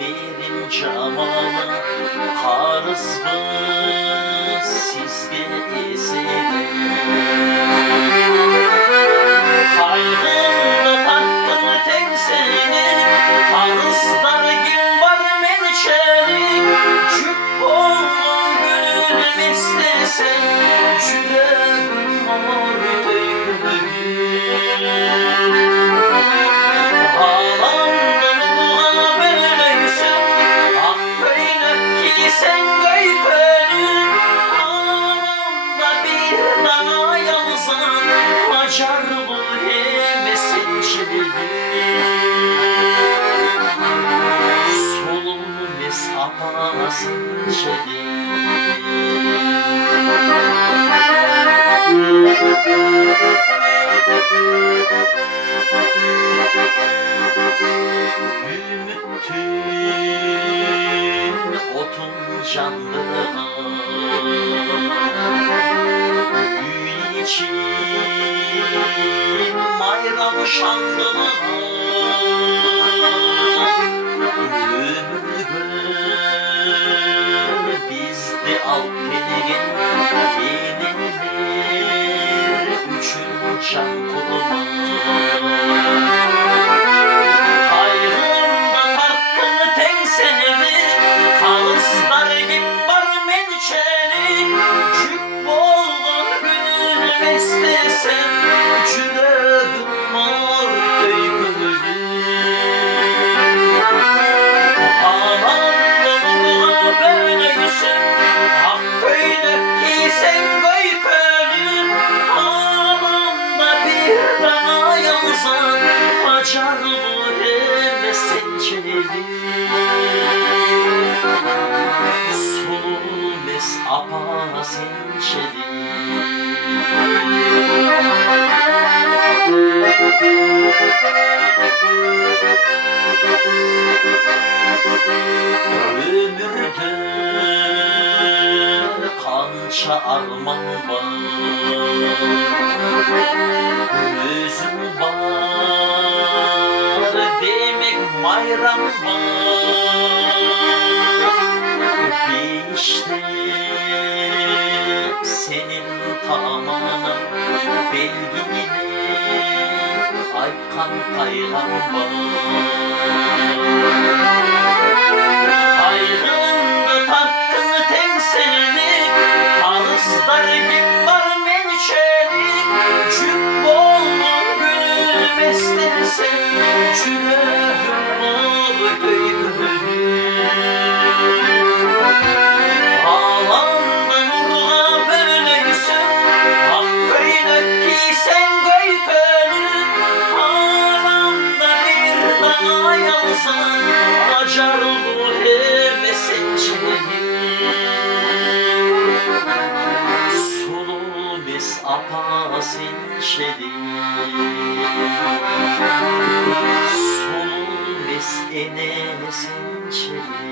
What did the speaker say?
Benim camalı karız biz sizge esede kaygınlı tattın tengseni karızlar gim var mençeri cüp oğlum gönül istesen yüreğim var Acar bu hemesin çeledi solum mes apasın çeledi Ümittün otun candığa Gün için mayram şandığa Ömür gör bizde alpeligen Yenilir üçün can kurma Hayrımda tarttın tengseni Kalıslar gibi var mençeli Cüp olgun gönül istesen Yüreğim var teyköylü Aman doğruğa böyleysen Hakkıyla ki sen göykölü Anamda bir dana yazan Acar bu hemesin çeledi Solmes apasın çeledi Ömürde kança arman var Özüm var demek mayram var İşte senin tamamına belgili Aykan paygamber Hayrında tattın tengseni Karızlar gibi var mençeli Cüp olgun gönül istersen Yüreğim var teyköylü Ağlandan urğa böyleysen Hakkıyla ki sen göykölü Yazan acar bu hemesin çeledi Solum es apasın çeledi Solum es enesin çeledi